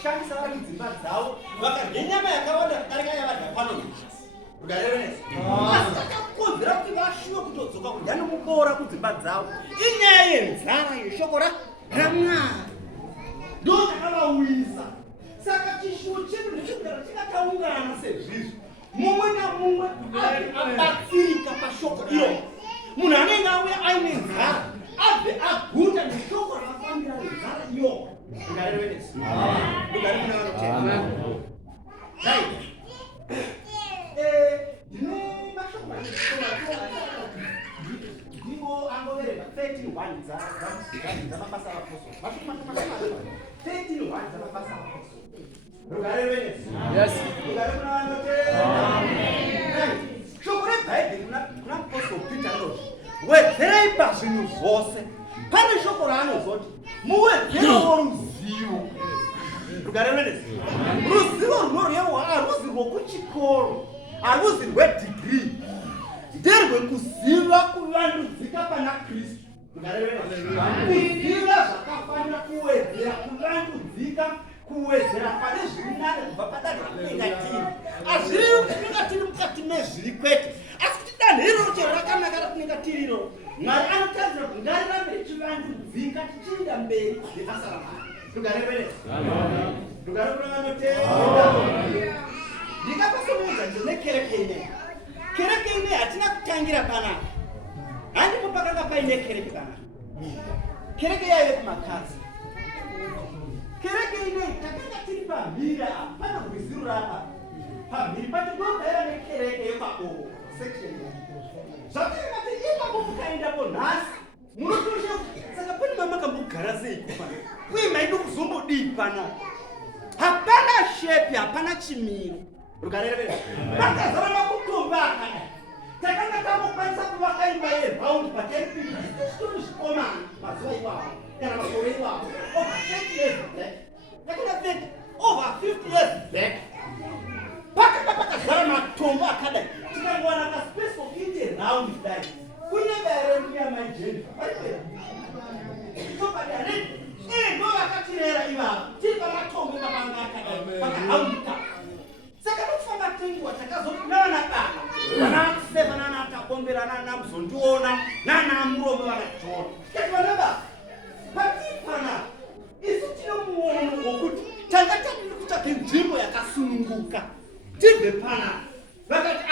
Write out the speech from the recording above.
kushandisa vari mudzimba dzavo vakadye nyama yakawanda kudarika yavadya pano nhasi. Udarevese. Asi takakonzera kuti vashuwe kutodzoka kudya nomuboora kudzimba dzavo. Inyaya yenzara yeshoko raMwari. Ndo takavawisa. Saka chishuwo chedu ndechekugara chakataungana sezvizvi. Mumwe namumwe abatsirika pashoko iro. Munhu anenge auya aine nzara abve aguta neshoko rakafambira nzara iyo. Udarevese. Udarevese. Ndine mashoko ndingo angovereka 13:1 dzamabasa apostle. Mashoko 13:1 dzamabasa apostle. Udarevese. Yes. Shoko reBhaibheri kuna apostle Peter anoti wedzerei pazvinhu zvose. Pane shoko raanozoti muwedzerewo ruzivo. Udarevese. Ruzivo runorehwa haruzi rwokuchikoro, haruzi rwedegree, nderwekuziva kuvandudzika pana Kristu. Kuziva zvakafanira kuwedzera kuvandudzika, kuwedzera pane zviri nane kubva padanho ratinenge tiri. Hazviri kuti tinenge tiri mukati mezviri kwete, asi kuti danho iroro chero rakanaka ratinenge tiri iroro. Mwari anotarisira kuti ngarirambe richivandudzika tichienda mberi nebasa raMwari. Tugarevese. Ndikapasomedza nekereke ineyi. Kereke ineyi hatina kutangira panapa. Handipo pakanga paine kereke panapa. Kereke yaive kumakadzi. Kereke ineyi takanga tiri pamhiri apa, pana rwizi rapa. Pamhiri pacho ndobvaira nekereke yepaBoora section. Zvatinenge tiri ipapo mukaendapo nhasi. Munotosha saka pane mamakambogara sei kupana. Uye maidi kuzombodii panapa. Hapana shepi, hapana chimiro. Udarevese. Pakazara makutomba akadai. Takanga tamokwanisa kuvaka imba yeraundi pa10 chitori zvikomana mazuva iwawo kana makore iwawo over 30 years back. Takanga 30 over 50 years back. Pakanga pakazara matombo akadai. Tikangowana kaspace kokuite raundi kudai. Kune varendi yamajenfa. Topadare. Ndo vakatirera ivavo. Tiri pamatombo mapanga akadai. Pakahaunika. Saka nofamba tenguwa takazoti nana baba. Vana naVaTabombera naMharidzo naMharidzo vakationa. Kati vana baba. Patipana. Isu tinomuono wokuti tanga tiri kutsvake nzvimbo yakasununguka. Tibve pana. Vakati